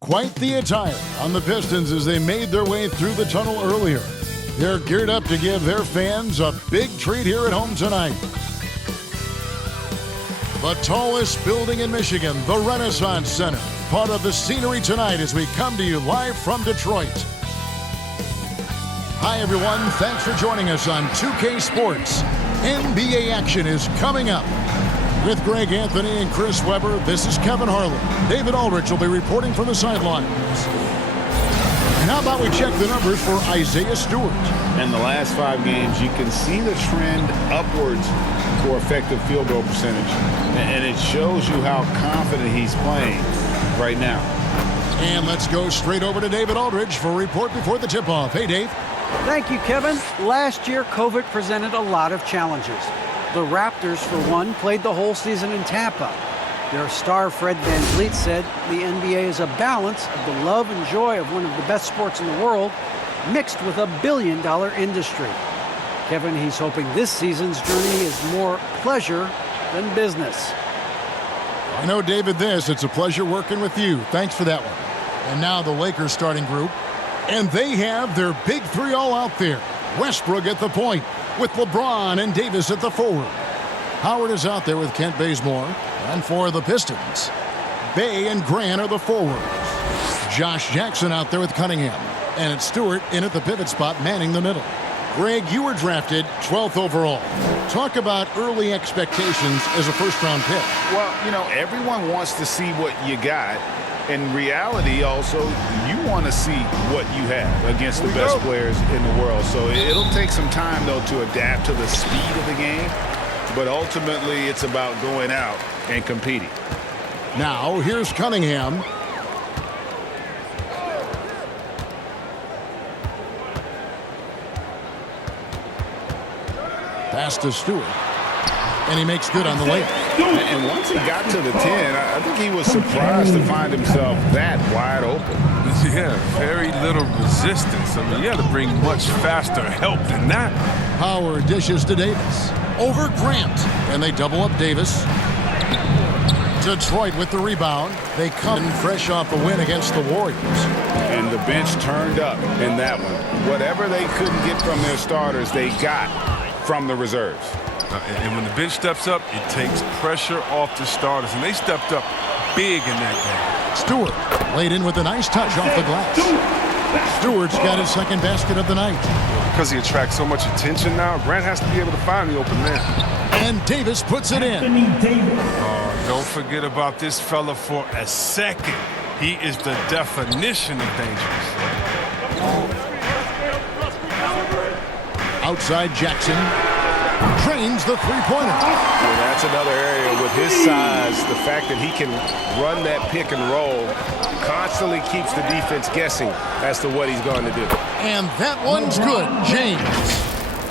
Quite the attire on the Pistons as they made their way through the tunnel earlier. They're geared up to give their fans a big treat here at home tonight. The tallest building in Michigan, the Renaissance Center, part of the scenery tonight as we come to you live from Detroit. Hi everyone, thanks for joining us on 2K Sports. NBA action is coming up. With Greg Anthony and Chris Webber, this is Kevin Harlan. David Aldridge will be reporting from the sidelines. And how about we check the numbers for Isaiah Stewart? In the last 5 games, you can see the trend upwards for effective field goal percentage. And it shows you how confident he's playing right now. And let's go straight over to David Aldridge for a report before the tip-off. Hey, Dave. Thank you, Kevin. Last year, COVID presented a lot of challenges. The Raptors, for one, played the whole season in Tampa. Their star Fred VanVleet said the NBA is a balance of the love and joy of one of the best sports in the world mixed with a billion-dollar industry. Kevin, he's hoping this season's journey is more pleasure than business. I know, David, it's a pleasure working with you. Thanks for that one. And now the Lakers starting group. And they have their big three all out there. Westbrook at the point, with LeBron and Davis at the forward. Howard is out there with Kent Bazemore. And for the Pistons, Bay and Grant are the forwards. Josh Jackson out there with Cunningham. And it's Stewart in at the pivot spot, manning the middle. Greg, you were drafted 12th overall. Talk about early expectations as a first-round pick. Well, you know, everyone wants to see what you got. In reality, also, you want to see what you have against the best players in the world. So it'll take some time, though, to adapt to the speed of the game. But ultimately, it's about going out and competing. Now, here's Cunningham. Pass to Stewart. And he makes good on the layup. And once he got to the 10, I think he was surprised to find himself that wide open. Yeah, very little resistance. I mean, you had to bring much faster help than that. Howard dishes to Davis. Over Grant. And they double up Davis. Detroit with the rebound. They come in fresh off the win against the Warriors. And the bench turned up in that one. Whatever they couldn't get from their starters, they got from the reserves. And when the bench steps up, it takes pressure off the starters. And they stepped up big in that game. Stewart laid in with a nice touch off the glass. Stewart's got his second basket of the night. Because he attracts so much attention now, Grant has to be able to find the open man. And Davis puts it in. Don't forget about this fella for a second. He is the definition of dangerous. Outside Jackson. Trains the three-pointer. Well, that's another area with his size. The fact that he can run that pick and roll constantly keeps the defense guessing as to what he's going to do. And that one's good, James.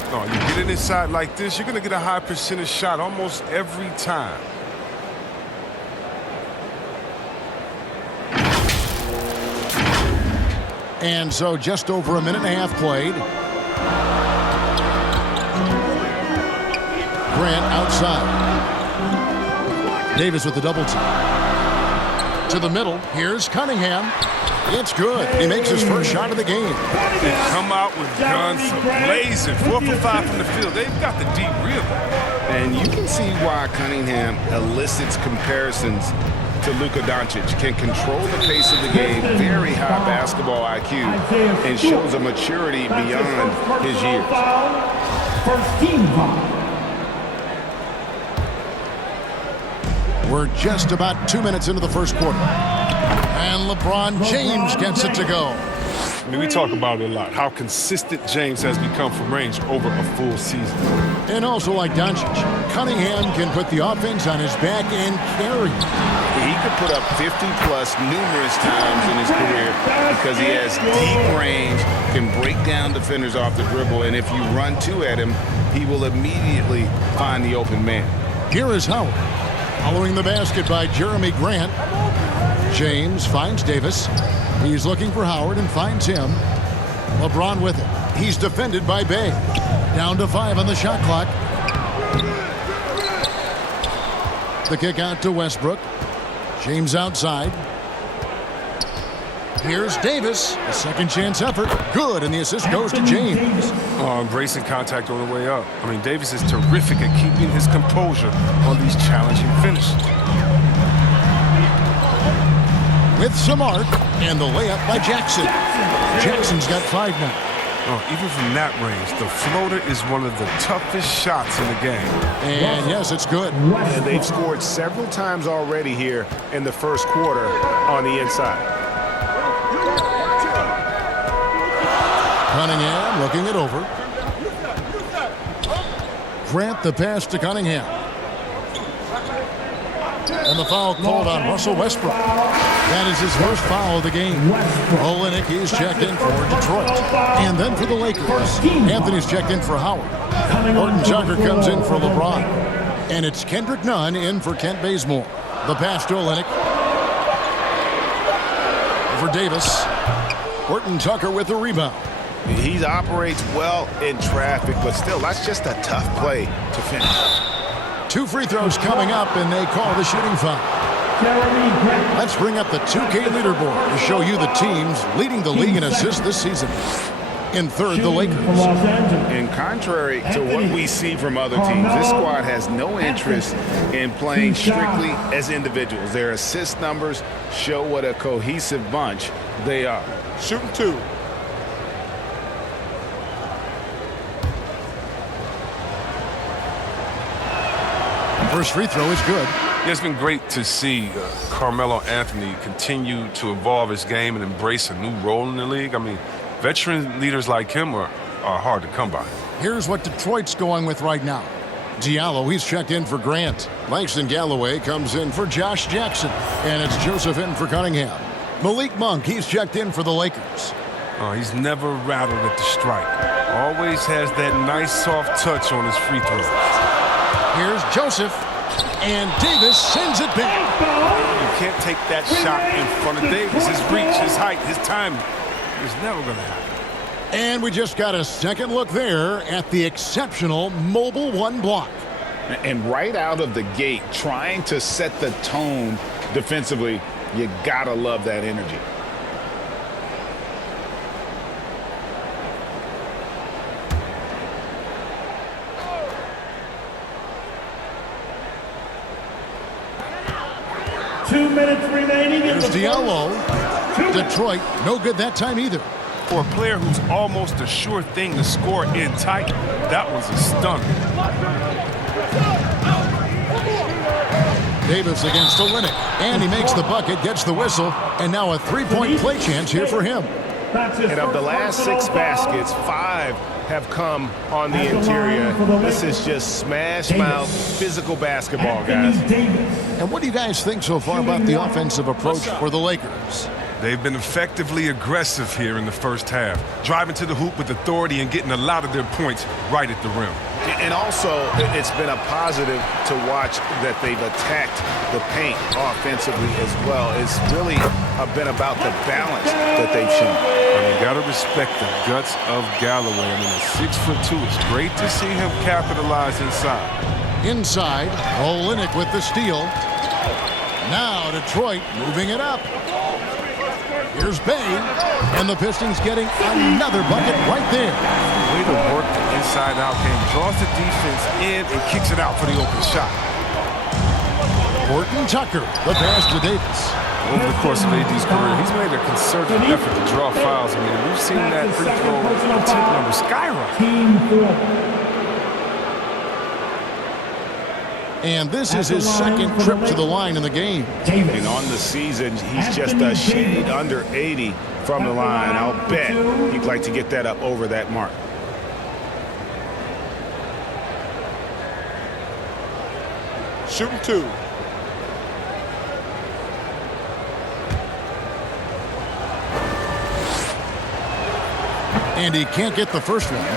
No, you get it inside like this, you're going to get a high percentage shot almost every time. And so just over a minute and a half played. Grant outside. Davis with the double team. To the middle. Here's Cunningham. It's good. He makes his first shot of the game. They come out with guns blazing. 4 for 5 from the field. They've got the deep rhythm. And you can see why Cunningham elicits comparisons to Luka Doncic. Can control the pace of the game, very high basketball IQ, and shows a maturity beyond his years. First team foul. We're just about 2 minutes into the first quarter. And LeBron James gets it to go. I mean, we talk about it a lot, how consistent James has become from range over a full season. And also like Doncic, Cunningham can put the offense on his back and carry. He could put up 50-plus numerous times in his career because he has deep range, can break down defenders off the dribble, and if you run two at him, he will immediately find the open man. Here is Howard. Following the basket by Jeremy Grant. James finds Davis. He's looking for Howard and finds him. LeBron with it. He's defended by Bay. Down to 5 on the shot clock. The kick out to Westbrook. James outside. Here's Davis. A second chance effort. Good, and the assist goes to James. Embracing contact on the way up. I mean, Davis is terrific at keeping his composure on these challenging finishes. With some arc, and the layup by Jackson. Jackson's got 5 now. Even from that range, the floater is one of the toughest shots in the game. And yes, it's good. And they've scored several times already here in the first quarter on the inside. Cunningham looking it over. Grant the pass to Cunningham. And the foul called on Russell Westbrook. That is his first foul of the game. Olynyk, he's checked in for Detroit. And then for the Lakers, Anthony's checked in for Howard. Horton Tucker comes in for LeBron. And it's Kendrick Nunn in for Kent Bazemore. The pass to Olynyk. For Davis. Horton Tucker with the rebound. He operates well in traffic, but still, that's just a tough play to finish. 2 free throws coming up, and they call the shooting foul. Let's bring up the 2K leaderboard to show you the teams leading the league in assists this season. In third, the Lakers. And contrary to what we see from other teams, this squad has no interest in playing strictly as individuals. Their assist numbers show what a cohesive bunch they are. Shooting 2. First free throw is good. It's been great to see Carmelo Anthony continue to evolve his game and embrace a new role in the league. I mean, veteran leaders like him are hard to come by. Here's what Detroit's going with right now. Diallo, he's checked in for Grant. Langston Galloway comes in for Josh Jackson. And it's Joseph in for Cunningham. Malik Monk, he's checked in for the Lakers. He's never rattled at the strike. Always has that nice soft touch on his free throws. Here's Joseph. And Davis sends it back. You can't take that shot in front of Davis. His reach, his height, his timing. It's never going to happen. And we just got a second look there at the exceptional Mobile 1 block. And right out of the gate, trying to set the tone defensively, you gotta love that energy. Two minutes remaining. Here's Diallo. Detroit, no good that time either. For a player who's almost a sure thing to score in tight, that was a stunner. Davis against Olynyk. And he makes the bucket, gets the whistle, and now a 3-point play chance here for him. And of the last 6 baskets, 5 have come on the interior. This is just smash mouth physical basketball, guys. And what do you guys think so far about the offensive approach for the Lakers? They've been effectively aggressive here in the first half, driving to the hoop with authority and getting a lot of their points right at the rim. And also, it's been a positive to watch that they've attacked the paint offensively as well. It's really been about the balance that they've shown. And you got to respect the guts of Galloway. I mean, at 6'2", it's great to see him capitalize inside. Inside, Olynyk with the steal. Now Detroit moving it up. Here's Bay, and the Pistons getting another bucket right there. Way to work the inside-out game. Draws the defense in and kicks it out for the open shot. Horton Tucker, the pass to Davis. Over the course of AD's career, he's made a concerted effort to draw fouls. I mean, we've seen that free throw attempt number skyrocket. And this is his second trip to the line in the game. And on the season, he's just a shade under 80 from the line. I'll bet he'd like to get that up over that mark. Shooting 2. And he can't get the first one.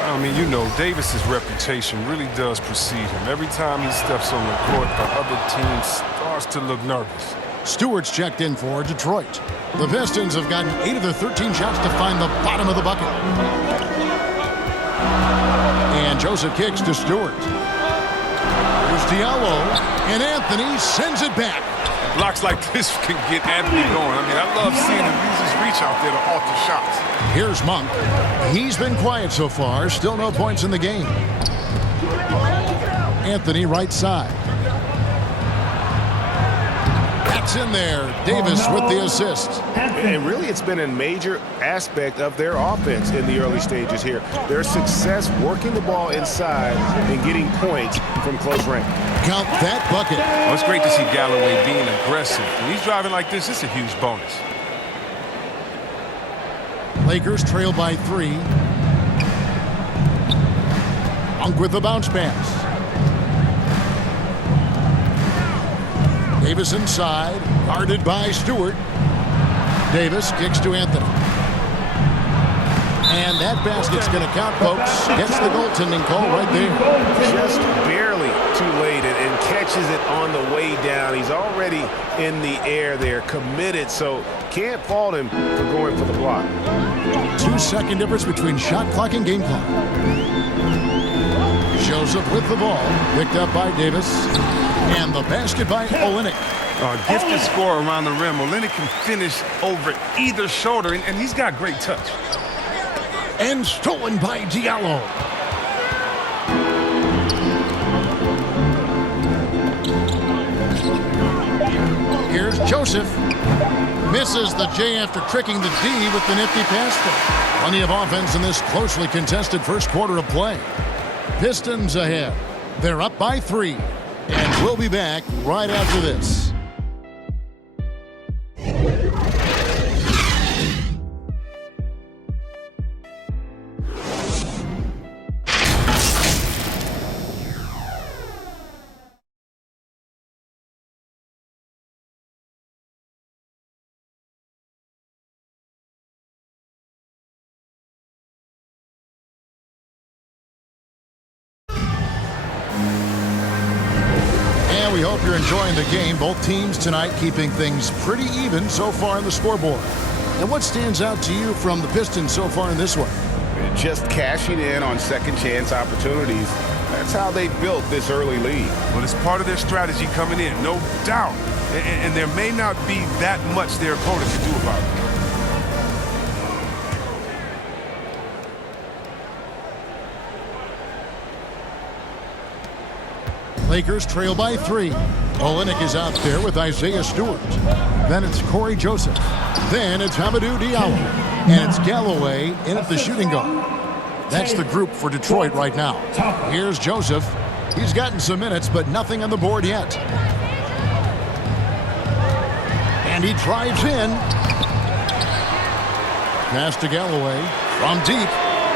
I mean, you know, Davis's reputation really does precede him. Every time he steps on the court, the other team starts to look nervous. Stewart's checked in for Detroit. The Pistons have gotten 8 of their 13 shots to find the bottom of the bucket. And Joseph kicks to Stewart. Here's Diallo, and Anthony sends it back. Blocks like this can get Anthony going. I mean, I love seeing him use his reach out there to alter shots. Here's Monk. He's been quiet so far. Still no points in the game. Anthony right side. That's in there. Davis with the assist. And really, it's been a major aspect of their offense in the early stages here. Their success working the ball inside and getting points from close range. Count that bucket. Well, it's great to see Galloway being aggressive. When he's driving like this, it's a huge bonus. Lakers trail by 3. Monk with the bounce pass. Davis inside, guarded by Stewart. Davis kicks to Anthony. And that basket's going to count, folks. Gets the goaltending call right there. Just barely too late and catches it on the way down. He's already in the air there, committed, so can't fault him for going for the block. 2-second difference between shot clock and game clock. Joseph with the ball, picked up by Davis. And the basket by Olynyk. Gifted scorer around the rim. Olynyk can finish over either shoulder, and he's got great touch. And stolen by Diallo. Here's Joseph. Misses the J after tricking the D with the nifty pass. Plenty of offense in this closely contested first quarter of play. Pistons ahead. They're up by 3. And we'll be back right after this. We hope you're enjoying the game. Both teams tonight keeping things pretty even so far on the scoreboard. And what stands out to you from the Pistons so far in this one? Just cashing in on second chance opportunities. That's how they built this early lead. Well, it's part of their strategy coming in, no doubt. And there may not be that much their opponent can do about it. Lakers trail by 3. Olynyk is out there with Isaiah Stewart. Then it's Corey Joseph. Then it's Hamidou Diallo. And it's Galloway in at the shooting guard. That's the group for Detroit right now. Here's Joseph. He's gotten some minutes, but nothing on the board yet. And he drives in. Pass to Galloway from deep.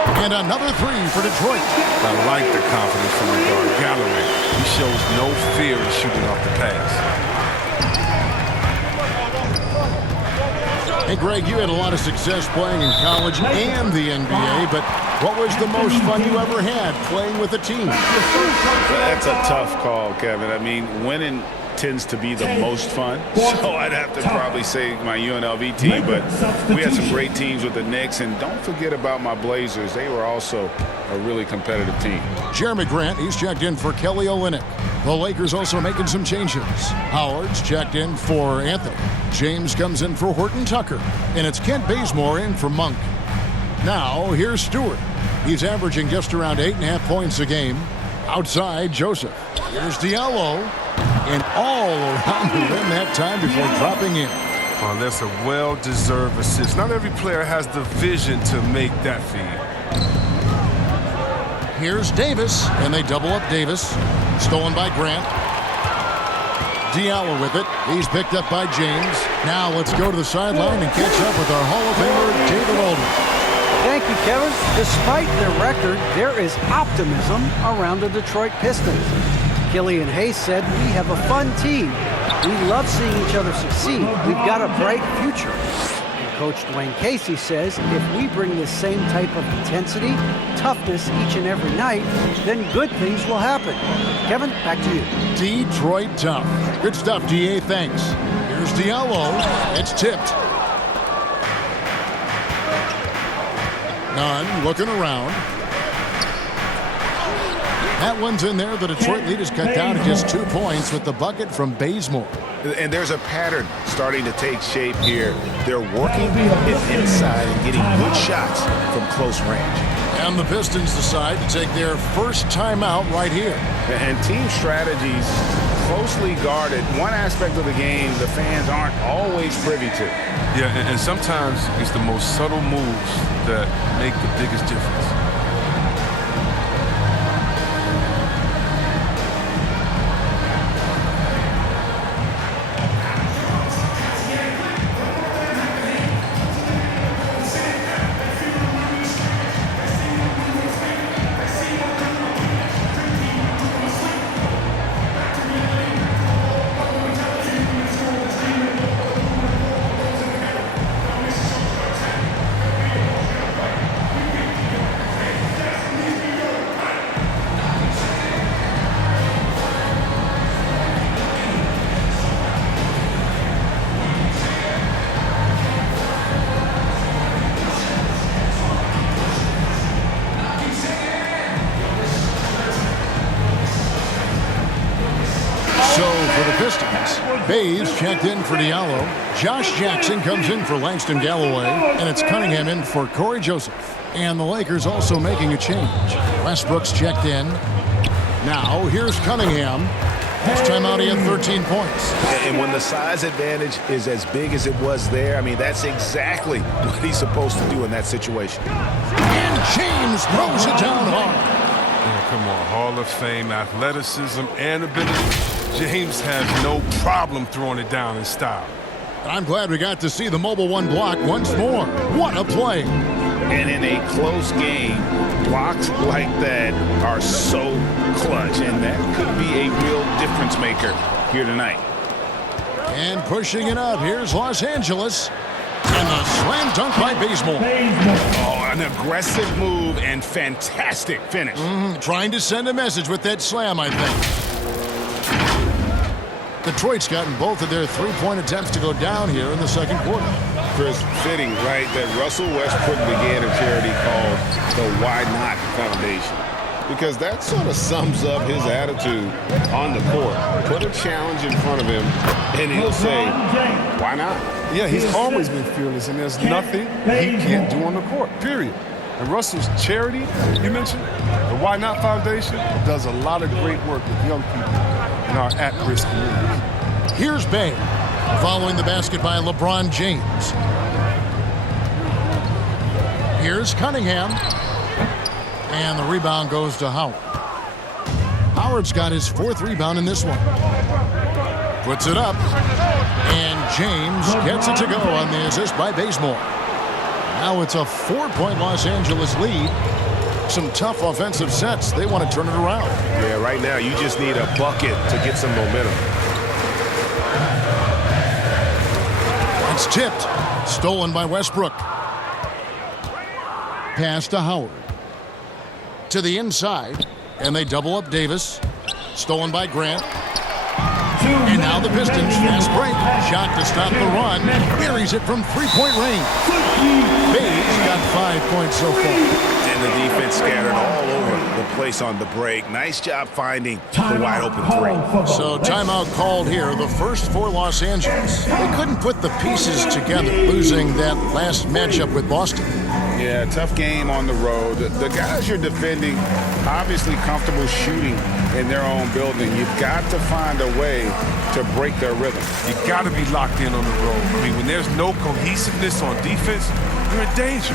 And another 3 for Detroit. I like the confidence from the guard, Galloway. He shows no fear in shooting off the pass. Hey, Greg, you had a lot of success playing in college and the NBA, but what was the most fun you ever had playing with a team? That's a tough call, Kevin. I mean, winning tends to be the most fun, so I'd have to probably say my UNLV team, but we had some great teams with the Knicks, and don't forget about my Blazers. They were also a really competitive team. Jeremy Grant, he's checked in for Kelly Olynyk. The Lakers also making some changes. Howard's checked in for Anthony. James comes in for Horton Tucker, and it's Kent Bazemore in for Monk. Now, here's Stewart. He's averaging just around 8.5 points a game. Outside, Joseph. Here's Diallo. And all around the rim that time before dropping in. Well, that's a well-deserved assist. Not every player has the vision to make that feed. Here's Davis, and they double up Davis. Stolen by Grant. Diallo with it. He's picked up by James. Now let's go to the sideline and catch up with our Hall of Famer, David Aldridge. Thank you, Kevin. Despite their record, there is optimism around the Detroit Pistons. Killian Hayes said, "We have a fun team. We love seeing each other succeed. We've got a bright future." And Coach Dwayne Casey says, if we bring this same type of intensity, toughness each and every night, then good things will happen. Kevin, back to you. Detroit tough. Good stuff, DA. Thanks. Here's Diallo. It's tipped. Nunn looking around. That one's in there. The Detroit lead is cut down to just 2 points with the bucket from Bazemore. And there's a pattern starting to take shape here. They're working it inside and getting good shots from close range. And the Pistons decide to take their first timeout right here. And team strategies closely guarded. One aspect of the game the fans aren't always privy to. Yeah, and sometimes it's the most subtle moves that make the biggest difference. Bays checked in for Diallo. Josh Jackson comes in for Langston Galloway. And it's Cunningham in for Corey Joseph. And the Lakers also making a change. Westbrook's checked in. Now here's Cunningham. This time out he had 13 points. And when the size advantage is as big as it was there, I mean, that's exactly what he's supposed to do in that situation. And James throws it down hard. Oh, come on, Hall of Fame athleticism and ability. James has no problem throwing it down in style. I'm glad we got to see the mobile one block once more. What a play. And in a close game, blocks like that are so clutch, and that could be a real difference maker here tonight. And pushing it up, here's Los Angeles. And the slam dunk by Bazemore. Oh, an aggressive move and fantastic finish. Trying to send a message with that slam, I think. Detroit's gotten both of their three-point attempts to go down here in the second quarter. Chris, fitting, right, that Russell Westbrook began a charity called the Why Not Foundation. Because that sort of sums up his attitude on the court. Put a challenge in front of him, and he'll say, why not? Yeah, he's always been fearless, and there's nothing he can't do on the court, period. And Russell's charity, you mentioned, the Why Not Foundation, does a lot of great work with young people in our at-risk communities. Here's Bay, following the basket by LeBron James. Here's Cunningham. And the rebound goes to Howard. Howard's got his fourth rebound in this one. Puts it up. And James gets it to go on the assist by Bazemore. Now it's a 4-point Los Angeles lead. Some tough offensive sets. They want to turn it around. Yeah, right now you just need a bucket to get some momentum. It's tipped. Stolen by Westbrook. Pass to Howard. To the inside. And they double up Davis. Stolen by Grant. And now the Pistons, fast break. Shot to stop the run. Buries it from three-point range. Bayes got 5 points so far. And the defense scattered all over the place on the break. Nice job finding the wide-open three. So timeout called here, the first for Los Angeles. They couldn't put the pieces together, losing that last matchup with Boston. Yeah, tough game on the road. The guys you're defending, obviously comfortable shooting in their own building. You've got to find a way to break their rhythm. You got to be locked in on the road. I mean, when there's no cohesiveness on defense, you're in danger.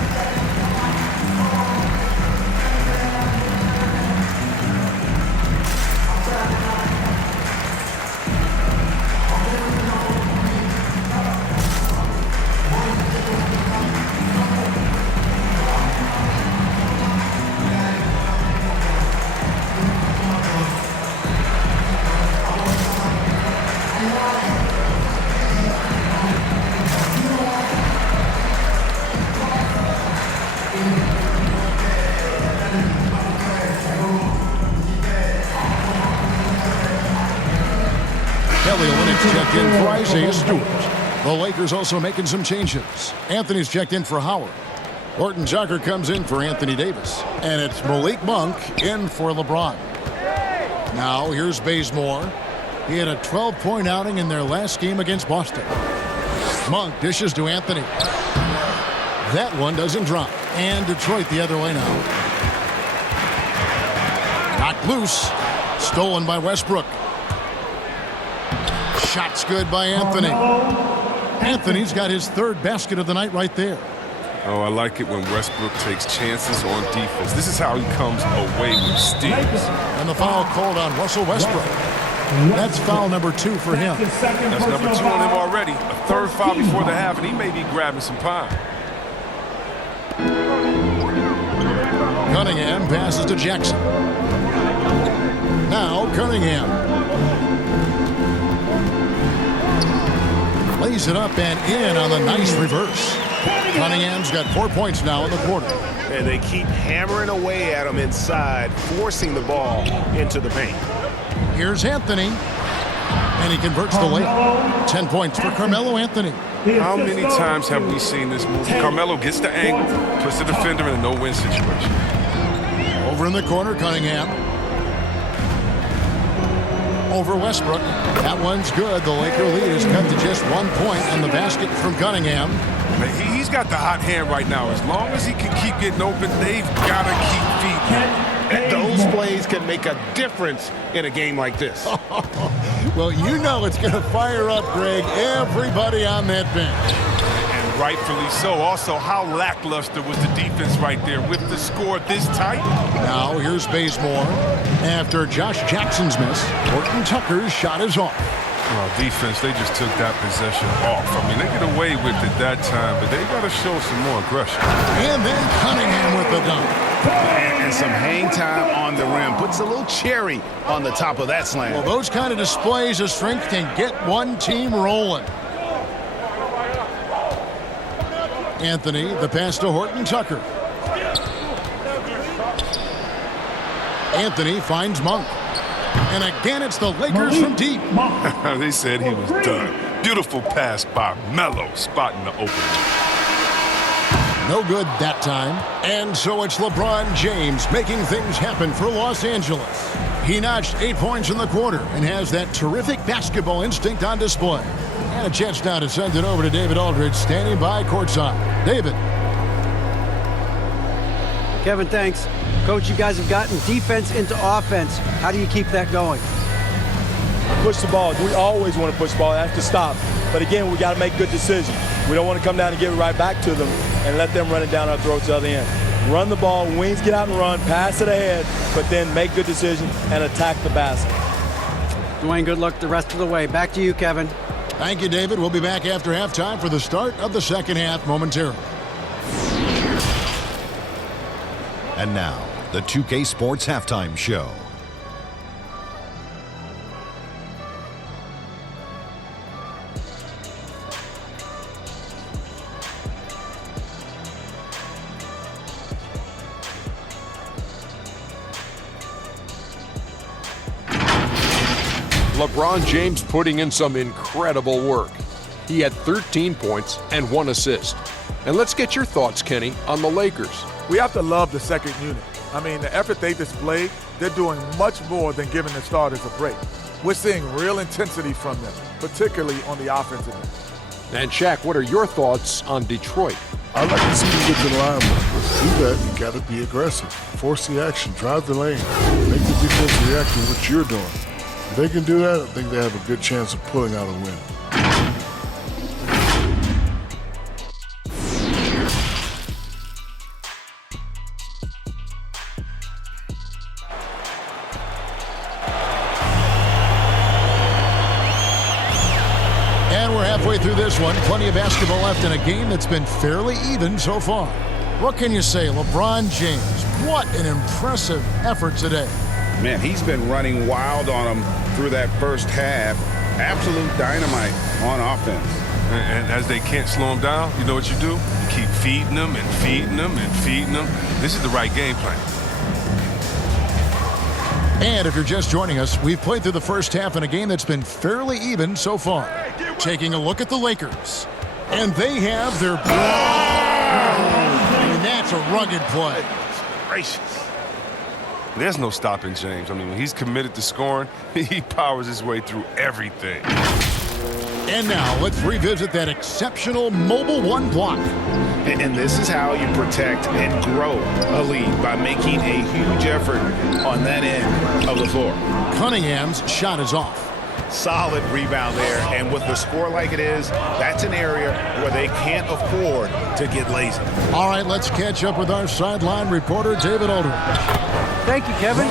Kelly Olynyk checked in for Isaiah Stewart. The Lakers also making some changes. Anthony's checked in for Howard. Horton Tucker comes in for Anthony Davis. And it's Malik Monk in for LeBron. Now here's Bazemore. He had a 12-point outing in their last game against Boston. Monk dishes to Anthony. That one doesn't drop. And Detroit the other way now. Knocked loose. Stolen by Westbrook. Shot's good by Anthony. Anthony's got his third basket of the night right there. Oh, I like it when Westbrook takes chances on defense. This is how he comes away with steals. And the foul called on Russell Westbrook. That's foul number 2 for him. That's number 2 on him already. A third foul before the half, and he may be grabbing some pine. Cunningham passes to Jackson. Now Cunningham. Lays it up and in on the nice reverse. Cunningham's got 4 points now in the quarter. And they keep hammering away at him inside, forcing the ball into the paint. Here's Anthony. And he converts the layup. 10 points for Carmelo Anthony. How many times have we seen this move? Carmelo gets the angle, puts the defender in a no-win situation. Over in the corner, Cunningham. Over Westbrook. That one's good. The Laker lead is cut to just 1 point on the basket from Cunningham. He's got the hot hand right now. As long as he can keep getting open, they've got to keep feeding him. And those plays can make a difference in a game like this. Well, you know it's going to fire up, Greg, everybody on that bench. And rightfully so. Also, how lackluster was the defense right there with the score this tight? Now here's Bazemore. After Josh Jackson's miss, Horton Tucker's shot is off. Oh, defense, they just took that possession off. I mean, they get away with it that time, but they got to show some more aggression. And then Cunningham with the dunk. And some hang time on the rim. Puts a little cherry on the top of that slam. Well, those kind of displays of strength can get one team rolling. Anthony, the pass to Horton Tucker. Anthony finds Monk. And again, it's the Lakers from deep. They said he was done. Beautiful pass by Melo, spotting the opening. No good that time. And so it's LeBron James making things happen for Los Angeles. He notched 8 points in the quarter and has that terrific basketball instinct on display. And a chance now to send it over to David Aldridge, standing by courtside. David. Kevin, thanks. Coach, you guys have gotten defense into offense. How do you keep that going? Push the ball. We always want to push the ball. Have to stop. But again, we got to make good decisions. We don't want to come down and give it right back to them and let them run it down our throats the other end. Run the ball, wings get out and run, pass it ahead, but then make good decisions and attack the basket. Dwayne, good luck the rest of the way. Back to you, Kevin. Thank you, David. We'll be back after halftime for the start of the second half momentarily. And now, the 2K Sports Halftime Show. LeBron James putting in some incredible work. He had 13 points and 1 assist. And let's get your thoughts, Kenny, on the Lakers. We have to love the second unit. I mean, the effort they displayed, they're doing much more than giving the starters a break. We're seeing real intensity from them, particularly on the offensive end. And Shaq, what are your thoughts on Detroit? I like to see them get to the line, but to do that, you got to be aggressive. Force the action, drive the lane, make the defense react to what you're doing. If they can do that, I think they have a good chance of pulling out a win. And we're halfway through this one. Plenty of basketball left in a game that's been fairly even so far. What can you say? LeBron James, what an impressive effort today. Man, he's been running wild on them through that first half. Absolute dynamite on offense. And as they can't slow him down, you know what you do? You keep feeding them and feeding them and feeding them. This is the right game plan. And if you're just joining us, we've played through the first half in a game that's been fairly even so far. Taking a look at the Lakers. And they have their... And that's a rugged play. Gracious. There's no stopping James. I mean, when he's committed to scoring, he powers his way through everything. And now let's revisit that exceptional mobile one block. And this is how you protect and grow a lead, by making a huge effort on that end of the floor. Cunningham's shot is off. Solid rebound there, and with the score like it is, that's an area where they can't afford to get lazy. All right, let's catch up with our sideline reporter, David Aldridge. Thank you, Kevin.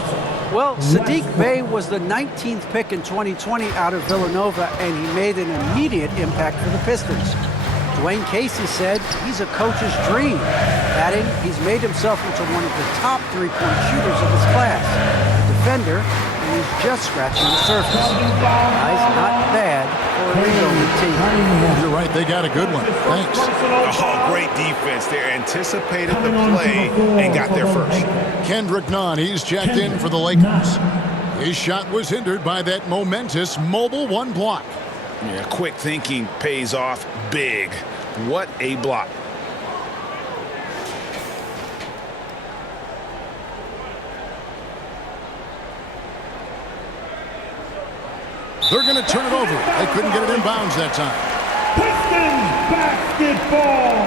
Well, Sadiq Bey was the 19th pick in 2020 out of Villanova, and he made an immediate impact for the Pistons. Dwayne Casey said he's a coach's dream, adding he's made himself into one of the top three-point shooters of his class. A defender, and he's just scratching the surface. Guy's not bad for a rebuilding team. You're right, they got a good one. Thanks. Oh, great defense. They anticipated the play and got there first. Kendrick Nunn, he's checked in for the Lakers. His shot was hindered by that momentous mobile one block. Yeah, quick thinking pays off big. What a block. They're going to turn it over. They couldn't get it in bounds that time. Pistons basketball.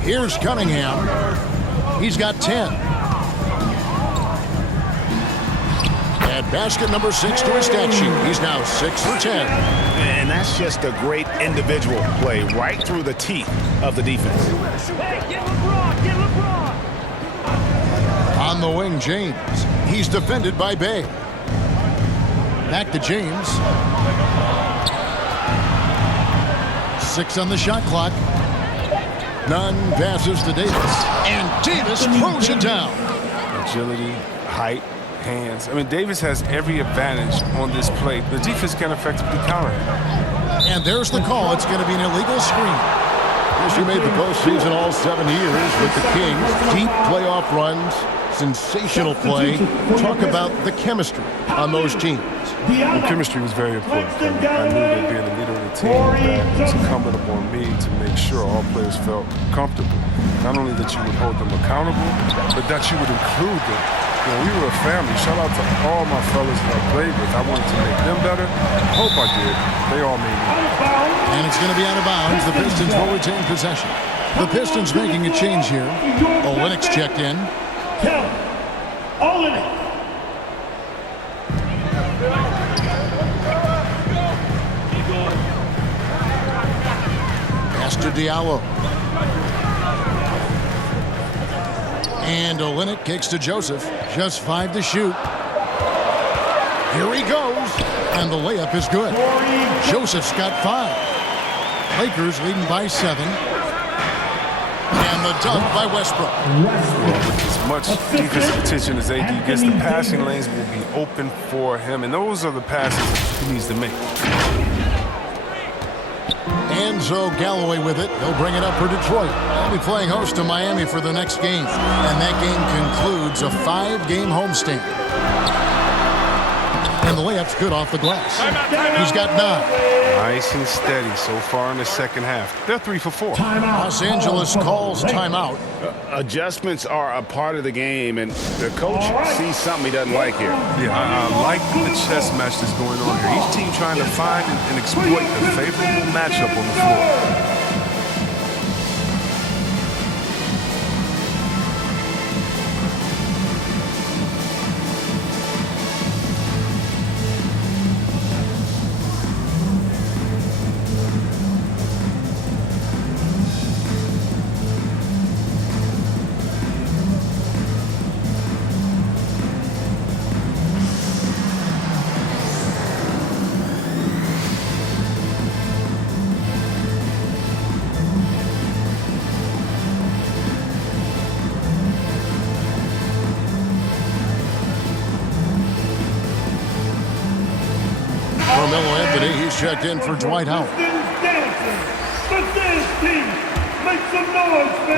Here's Cunningham. He's got 10. Add basket number 6 to his stat sheet. He's now 6 for 10. And that's just a great individual play right through the teeth of the defense. Hey, get LeBron, get LeBron. On the wing, James. He's defended by Bey. Back to James. 6 on the shot clock. Nunn passes to Davis. And Davis throws it down. Agility, height, hands. I mean, Davis has every advantage on this play. The defense can effectively counter him. And there's the call. It's going to be an illegal screen. He made the postseason all 7 years with the Kings. Deep playoff runs, sensational play. Talk about the chemistry on those teams. The chemistry was very important. I knew that being the leader of the team, that it was incumbent upon me to make sure all players felt comfortable. Not only that you would hold them accountable, but that you would include them. You know, we were a family. Shout out to all my fellas that I played with. I wanted to make them better. Hope I did. They all made me. And it's going to be out of bounds. The Pistons will retain possession. The Pistons making a change here. Olynyk's checked in. Kelly Olynyk. Pass to Diallo. And Olynyk kicks to Joseph. Just 5 to shoot. Here he goes. And the layup is good. Joseph's got 5. Lakers leading by 7. And the dunk by Westbrook. As much defensive attention as AD gets, the passing lanes will be open for him. And those are the passes he needs to make. Enzo Galloway with it. He'll bring it up for Detroit. They'll be playing host to Miami for the next game. And that game concludes a 5-game homestand. And the layup's good off the glass. He's got 9. Nice and steady so far in the second half. They're 3 for 4. Los Angeles calls timeout. Adjustments are a part of the game, and the coach sees something he doesn't like here. Yeah, I like the chess match that's going on here. Each team trying to find and exploit a favorable matchup on the floor. Carmelo Anthony, he's checked in for Dwight Howard.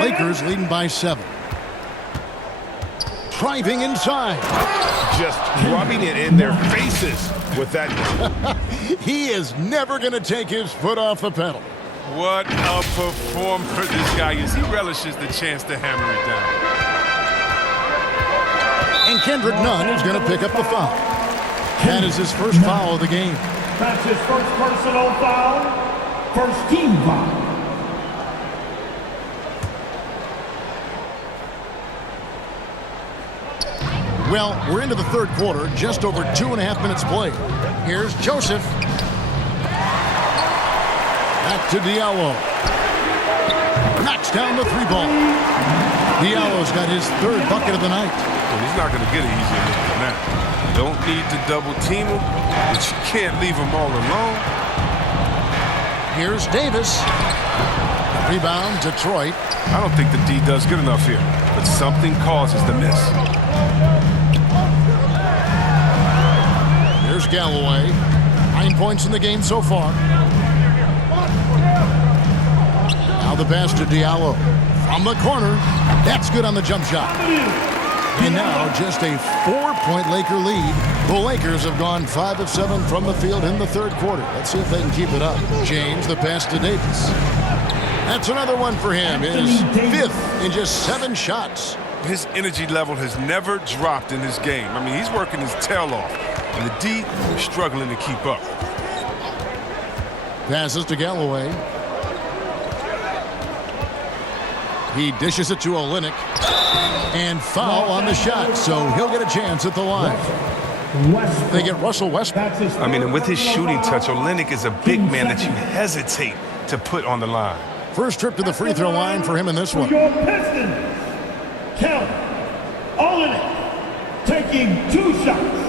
Lakers leading by 7. Driving inside. Just rubbing it in their faces with that. He is never going to take his foot off the pedal. What a performer this guy is. He relishes the chance to hammer it down. And Kendrick Nunn is going to pick up the foul. That is his first foul of the game. That's his first personal foul. First team foul. Well, we're into the third quarter, just over 2.5 minutes played. Here's Joseph. Back to Diallo. Knocks down the three ball. Diallo's got his third bucket of the night. Well, he's not going to get it easier than that. You don't need to double team him, but you can't leave him all alone. Here's Davis. Rebound, Detroit. I don't think the D does good enough here, but something causes the miss. Here's Galloway. 9 points in the game so far. Now the pass to Diallo. From the corner. That's good on the jump shot. And now just a 4-point Laker lead. The Lakers have gone 5 of 7 from the field in the third quarter. Let's see if they can keep it up. James, the pass to Davis. That's another one for him. His 5th in just 7 shots. His energy level has never dropped in this game. I mean, he's working his tail off. And the D is struggling to keep up. Passes to Galloway. He dishes it to Olynyk. And foul on the shot, so he'll get a chance at the line. They get Russell Westbrook. I mean, and with his shooting touch, Olynyk is a big man that you hesitate to put on the line. First trip to the free throw line for him in this one. Your Pistons. Count. Olynyk taking 2 shots.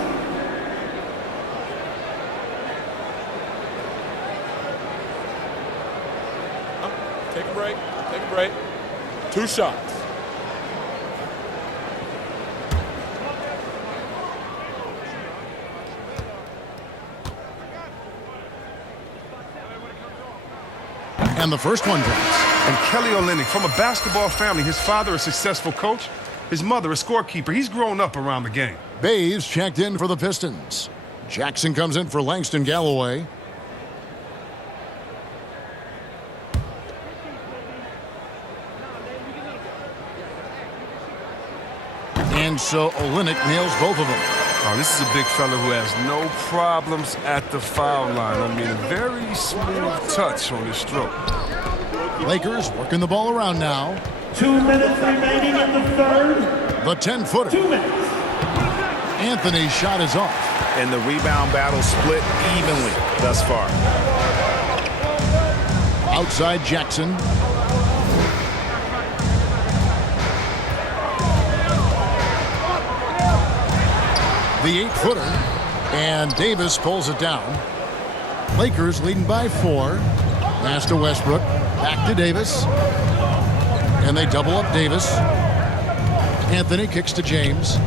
Take a break. Take a break. 2 shots. And the first one drops. And Kelly Olynyk, from a basketball family, his father a successful coach, his mother a scorekeeper. He's grown up around the game. Bays checked in for the Pistons. Jackson comes in for Langston Galloway. And so Olynyk nails both of them. Oh, this is a big fella who has no problems at the foul line. I mean, a very smooth touch on his stroke. Lakers working the ball around now. 2 minutes remaining in the third. The 10-footer. 2 minutes. Anthony's shot is off. And the rebound battle split evenly thus far. Outside Jackson. The 8-footer. And Davis pulls it down. Lakers leading by 4. Pass to Westbrook. Back to Davis. And they double up Davis. Anthony kicks to James.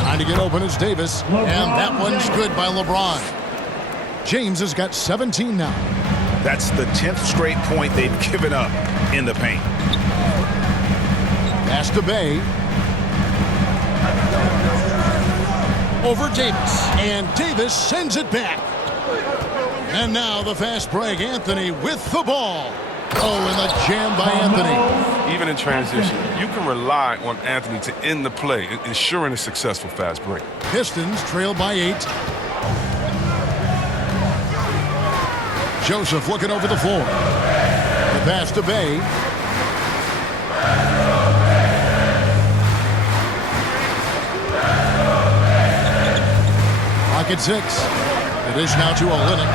Trying to get open is Davis. And that one's good by LeBron. James has got 17 now. That's the 10th straight point they've given up in the paint. Pass to Bay. Over Davis. And Davis sends it back. And now the fast break. Anthony with the ball. Oh, and the jam by Anthony. Even in transition, you can rely on Anthony to end the play, ensuring a successful fast break. Pistons trail by 8. Joseph looking over the floor. The pass to Bay. Pocket 6. It is now to Olynyk.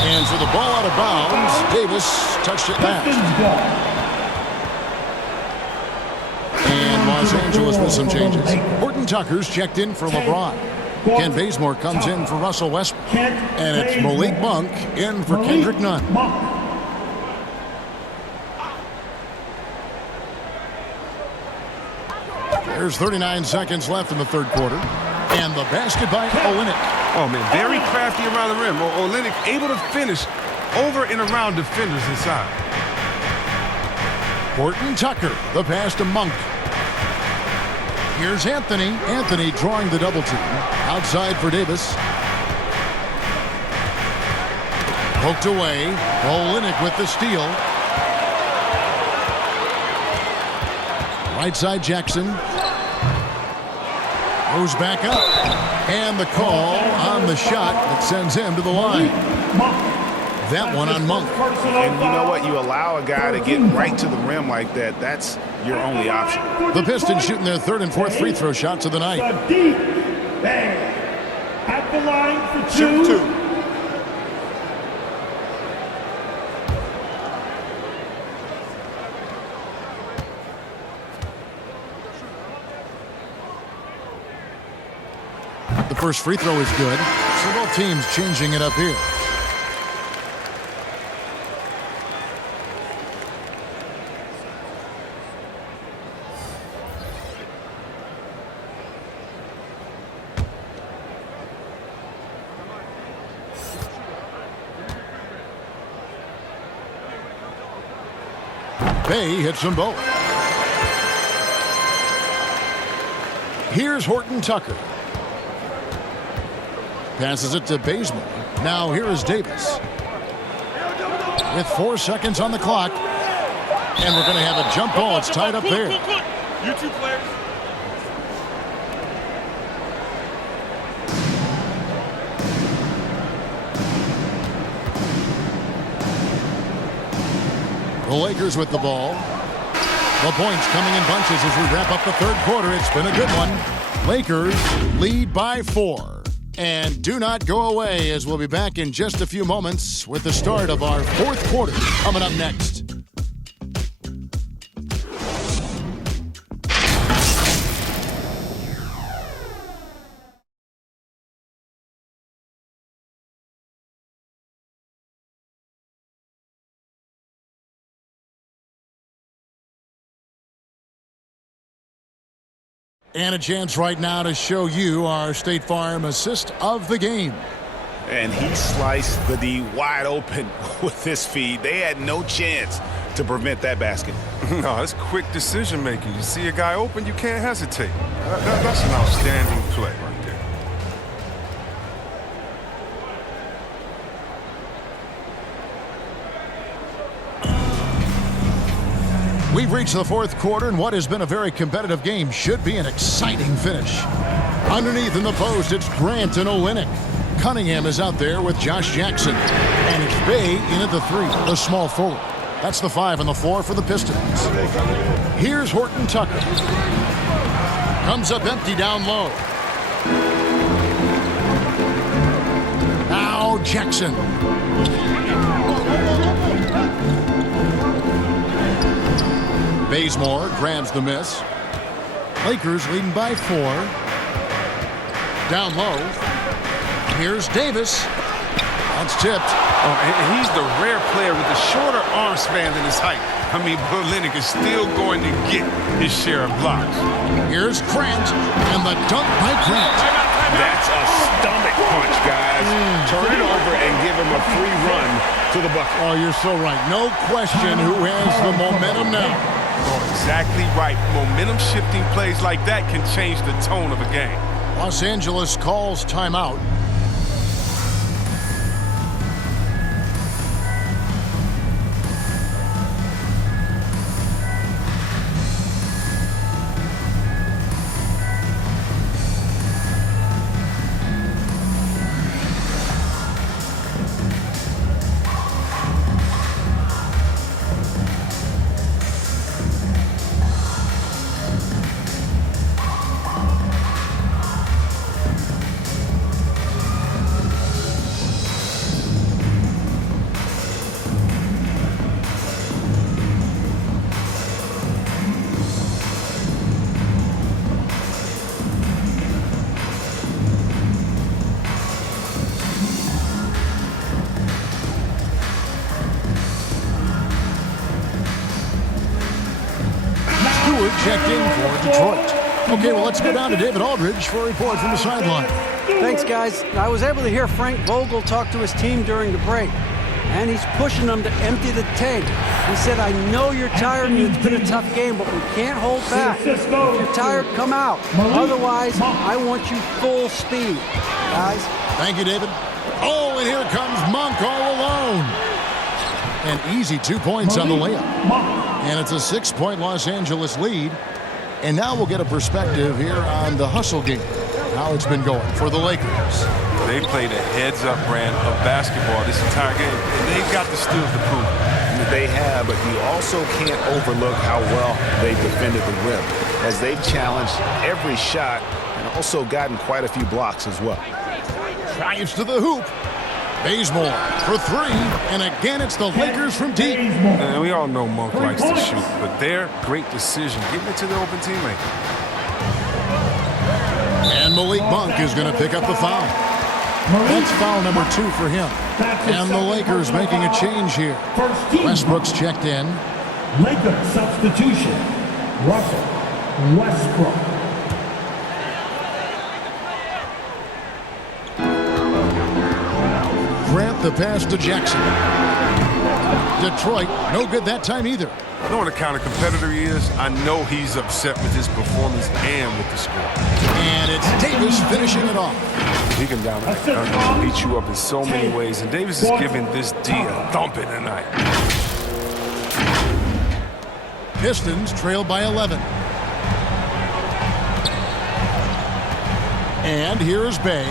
And for the ball out of bounds, Davis touched it back. And Los Angeles with some changes. Horton Tucker's checked in for LeBron. Ken Bazemore comes in for Russell Westbrook. And it's Malik Monk in for Kendrick Nunn. There's 39 seconds left in the third quarter. And the basket by Olynyk. Oh, man, very crafty around the rim. Olynyk able to finish over and around defenders inside. Horton Tucker, the pass to Monk. Here's Anthony. Anthony drawing the double team. Outside for Davis. Poked away. Olynyk with the steal. Right side Jackson. Goes back up. And the call on the shot that sends him to the line. That one on Monk. And you know what? You allow a guy to get right to the rim like that. That's your only option. The Pistons shooting their third and fourth free throw shots of the night. At the line for two. The first free throw is good. So both teams changing it up here. Bay hits them both. Here's Horton Tucker. Passes it to Bazemore. Now here is Davis. With 4 seconds on the clock. And we're going to have a jump ball. It's tied up there. You two players. The Lakers with the ball. The points coming in bunches as we wrap up the third quarter. It's been a good one. Lakers lead by 4. And do not go away, as we'll be back in just a few moments with the start of our fourth quarter coming up next. And a chance right now to show you our State Farm assist of the game. And he sliced the D wide open with this feed. They had no chance to prevent that basket. No, it's quick decision making. You see a guy open, you can't hesitate. That's an outstanding play right there. We've reached the fourth quarter, and what has been a very competitive game should be an exciting finish. Underneath in the post, it's Grant and Olynyk. Cunningham is out there with Josh Jackson. And it's Bay in at the 3, the small forward. That's the 5 on the floor for the Pistons. Here's Horton Tucker. Comes up empty down low. Now Jackson. Bazemore grabs the miss. Lakers leading by 4. Down low. Here's Davis. That's tipped. Oh, and he's the rare player with a shorter arm span than his height. I mean, Olynyk is still going to get his share of blocks. Here's Grant, and the dunk by Grant. That's a stomach punch, guys. Turn it over and give him a free run to the bucket. Oh, you're so right. No question who has the momentum now. Oh, exactly right. Momentum-shifting plays like that can change the tone of a game. Los Angeles calls timeout. Checked in for Detroit. Okay, well, let's go down to David Aldridge for a report from the sideline. Thanks, guys. I was able to hear Frank Vogel talk to his team during the break. And he's pushing them to empty the tank. He said, I know you're tired and it's been a tough game, but we can't hold back. If you're tired, come out. Otherwise, I want you full speed. Guys. Thank you, David. Oh, and here comes Monk all alone. An easy 2 points on the layup. And it's a 6-point Los Angeles lead. And now we'll get a perspective here on the hustle game, how it's been going for the Lakers. They played a heads-up brand of basketball this entire game, and they've got the steals to prove it. They have, but you also can't overlook how well they defended the rim, as they've challenged every shot and also gotten quite a few blocks as well. Drives to the hoop. Bazemore for three, and again it's the Lakers from deep. And we all know Monk likes to shoot, but their great decision getting it to the open teammate. And Malik Monk is going to pick up the foul. That's foul number 2 for him. And the Lakers making a change here. Westbrook's checked in. Lakers substitution. Russell Westbrook. Grant the pass to Jackson. Detroit, no good that time either. Knowing the kind of competitor he is, I know he's upset with his performance and with the score. And it's Davis finishing it off. He can dominate, beat you up in so many ways, and Davis is giving this D a thumping tonight. Pistons trail by 11. And here's Bay.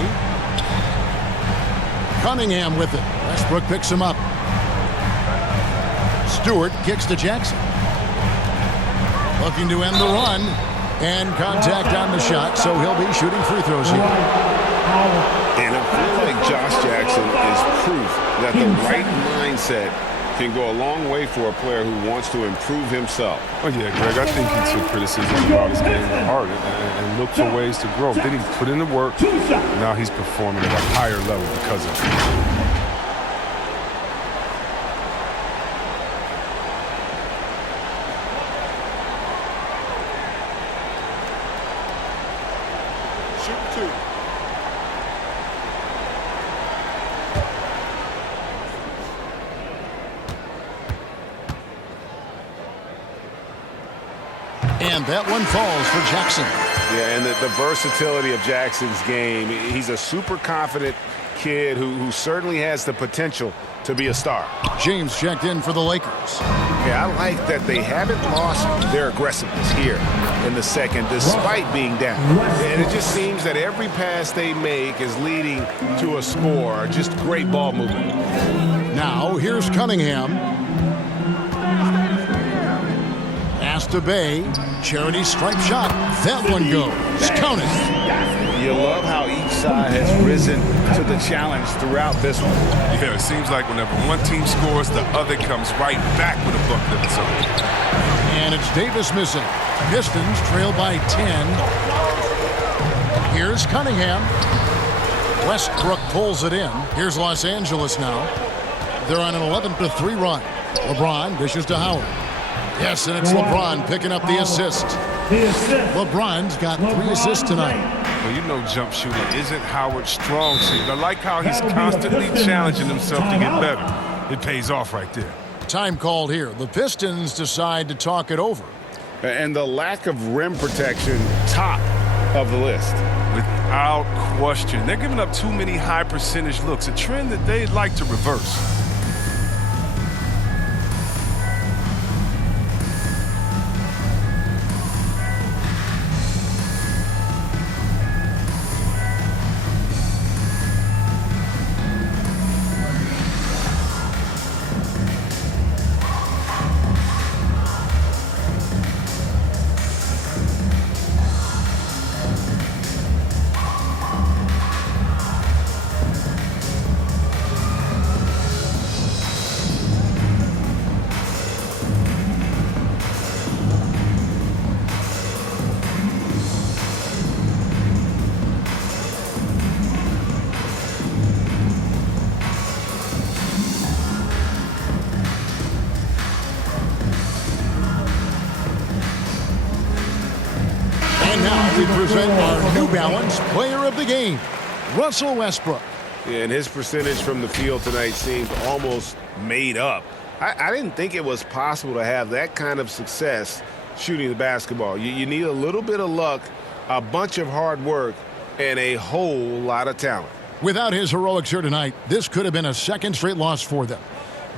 Cunningham with it. Westbrook picks him up. Stewart kicks to Jackson. Looking to end the run. And contact on the shot, so he'll be shooting free throws here. And I feel like Josh Jackson is proof that the right mindset can go a long way for a player who wants to improve himself. Oh, yeah, Greg, I think he took criticism about his game to heart and looked for ways to grow. Then he put in the work. Now he's performing at a higher level because of it. And that one falls for Jackson. Yeah, and the versatility of Jackson's game. He's a super confident kid who certainly has the potential to be a star. James checked in for the Lakers. Yeah, I like that they haven't lost their aggressiveness here in the second despite being down. And it just seems that every pass they make is leading to a score. Just great ball movement. Now here's Cunningham. To Bay, charity stripe shot. That one goes. Count it. You love how each side has risen to the challenge throughout this one. Yeah, it seems like whenever one team scores, the other comes right back with a bucket of its own. And it's Davis missing. Pistons trail by 10. Here's Cunningham. Westbrook pulls it in. Here's Los Angeles now. They're on an 11-3 run. LeBron dishes to Howard. Yes, and it's LeBron picking up the assist. LeBron's got 3 assists tonight. Well, you know jump shooting isn't Howard's strong suit. I like how he's constantly challenging himself to get better. It pays off right there. Time called here. The Pistons decide to talk it over. And the lack of rim protection, top of the list. Without question. They're giving up too many high percentage looks, a trend that they'd like to reverse. And now we present our New Balance Player of the Game, Russell Westbrook. Yeah, and his percentage from the field tonight seemed almost made up. I didn't think it was possible to have that kind of success shooting the basketball. You need a little bit of luck, a bunch of hard work, and a whole lot of talent. Without his heroics here tonight, this could have been a second straight loss for them.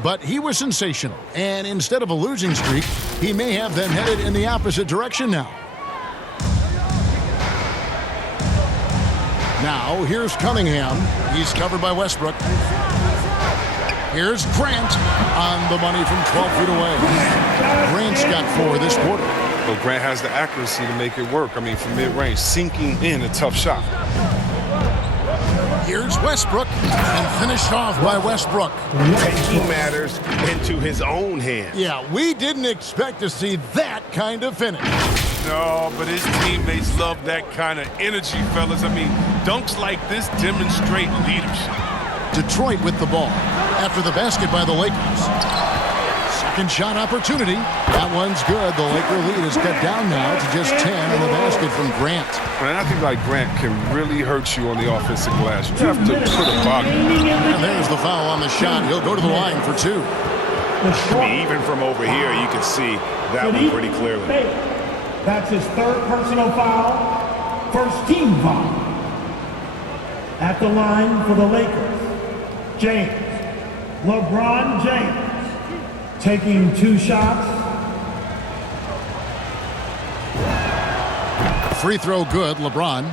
But he was sensational, and instead of a losing streak, he may have them headed in the opposite direction now. Now, here's Cunningham. He's covered by Westbrook. Here's Grant on the money from 12 feet away. Grant's got 4 this quarter. But Grant has the accuracy to make it work. I mean, from mid-range, sinking in a tough shot. Here's Westbrook, and finished off by Westbrook. Taking matters into his own hands. Yeah, we didn't expect to see that kind of finish. No, but his teammates love that kind of energy, fellas. I mean, dunks like this demonstrate leadership. Detroit with the ball after the basket by the Lakers. Second shot opportunity. That one's good. The Laker lead is cut down now to just 10 in the basket from Grant. And I think like Grant can really hurt you on the offensive glass. You have to put a body. And there's the foul on the shot. He'll go to the line for 2. I mean, even from over here, you can see that one pretty clearly. That's his 3rd personal foul, 1st team foul. At the line for the Lakers, James, LeBron James, taking 2 shots. Free throw good, LeBron.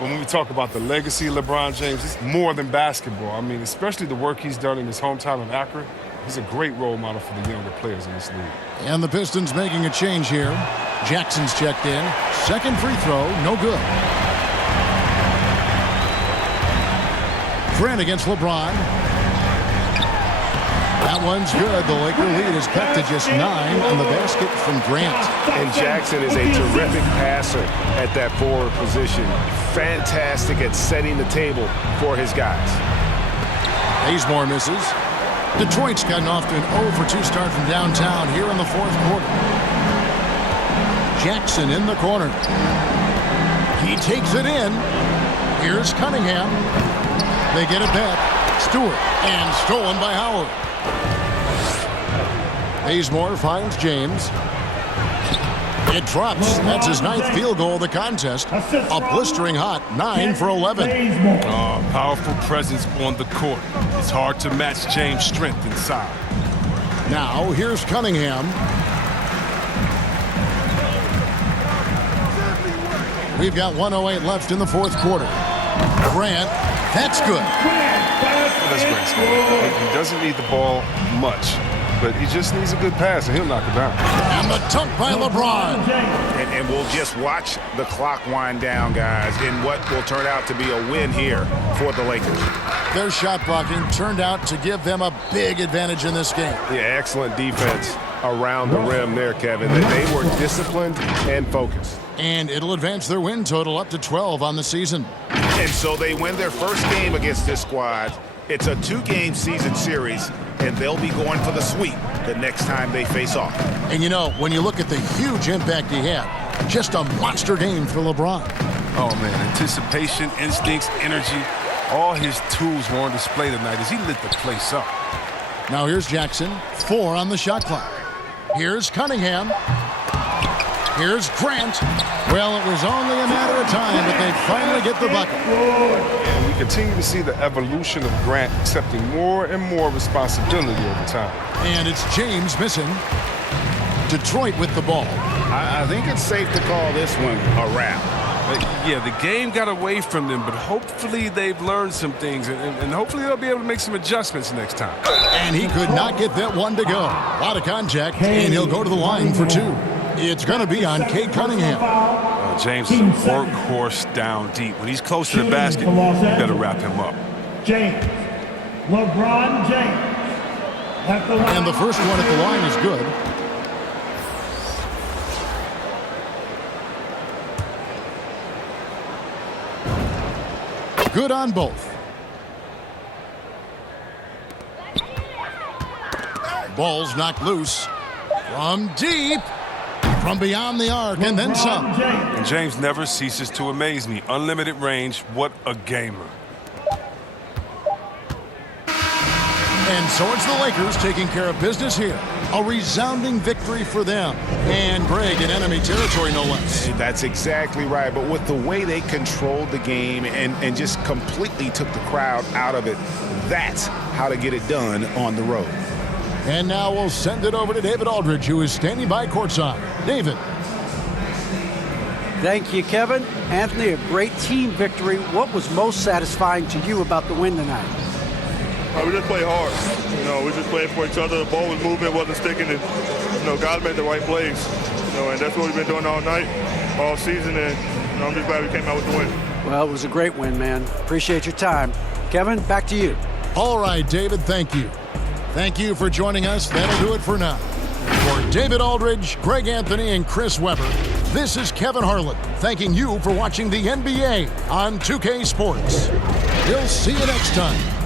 When we talk about the legacy of LeBron James, it's more than basketball. I mean, especially the work he's done in his hometown of Akron. He's a great role model for the younger players in this league. And the Pistons making a change here. Jackson's checked in. Second free throw, no good. Grant against LeBron. That one's good. The Laker lead is cut to just 9 on the basket from Grant. And Jackson is a terrific passer at that forward position. Fantastic at setting the table for his guys. Bazemore misses. Detroit's gotten off to an 0-for-2 start from downtown here in the 4th quarter. Jackson in the corner. He takes it in. Here's Cunningham. They get it back. Stewart, and stolen by Howard. Bazemore finds James. It drops. That's his 9th field goal of the contest. A blistering hot 9 for 11. Oh, powerful presence on the court. It's hard to match James' strength inside. Now, here's Cunningham. We've got 1:08 left in the 4th quarter. Grant, that's good. That's great. He doesn't need the ball much, but he just needs a good pass, and he'll knock it down. And the dunk by LeBron. And we'll just watch the clock wind down, guys, in what will turn out to be a win here for the Lakers. Their shot blocking turned out to give them a big advantage in this game. Yeah, excellent defense around the rim there, Kevin. They were disciplined and focused. And it'll advance their win total up to 12 on the season. And so they win their first game against this squad. It's a 2-game season series, and they'll be going for the sweep the next time they face off. And you know, when you look at the huge impact he had, just a monster game for LeBron. Oh, man, anticipation, instincts, energy, all his tools were on display tonight as he lit the place up. Now here's Jackson, 4 on the shot clock. Here's Cunningham. Here's Grant. Well, it was only a matter of time, but they finally get the bucket. And we continue to see the evolution of Grant accepting more and more responsibility over time. And it's James missing. Detroit with the ball. I think it's safe to call this one a wrap. Yeah, the game got away from them, but hopefully they've learned some things, and hopefully they'll be able to make some adjustments next time. And he could not get that one to go. A lot of contact, and he'll go to the line for 2. It's going to be on Cade Cunningham. James is a workhorse down deep. When he's close to the basket, you better wrap him up. James, LeBron James. At the line. And the first one at the line is good. Good on both. Ball's knocked loose. From deep. From beyond the arc, and then some. And James never ceases to amaze me. Unlimited range, what a gamer. And so it's the Lakers taking care of business here. A resounding victory for them. And Greg in enemy territory, no less. That's exactly right. But with the way they controlled the game and just completely took the crowd out of it, that's how to get it done on the road. And now we'll send it over to David Aldridge, who is standing by courtside. David. Thank you, Kevin. Anthony, a great team victory. What was most satisfying to you about the win tonight? We just played hard. We just played for each other. The ball was moving, it wasn't sticking. And, guys made the right plays. And that's what we've been doing all night, all season. And I'm just glad we came out with the win. Well, it was a great win, man. Appreciate your time. Kevin, back to you. All right, David, thank you. Thank you for joining us. That'll do it for now. For David Aldridge, Greg Anthony, and Chris Webber, this is Kevin Harlan thanking you for watching the NBA on 2K Sports. We'll see you next time.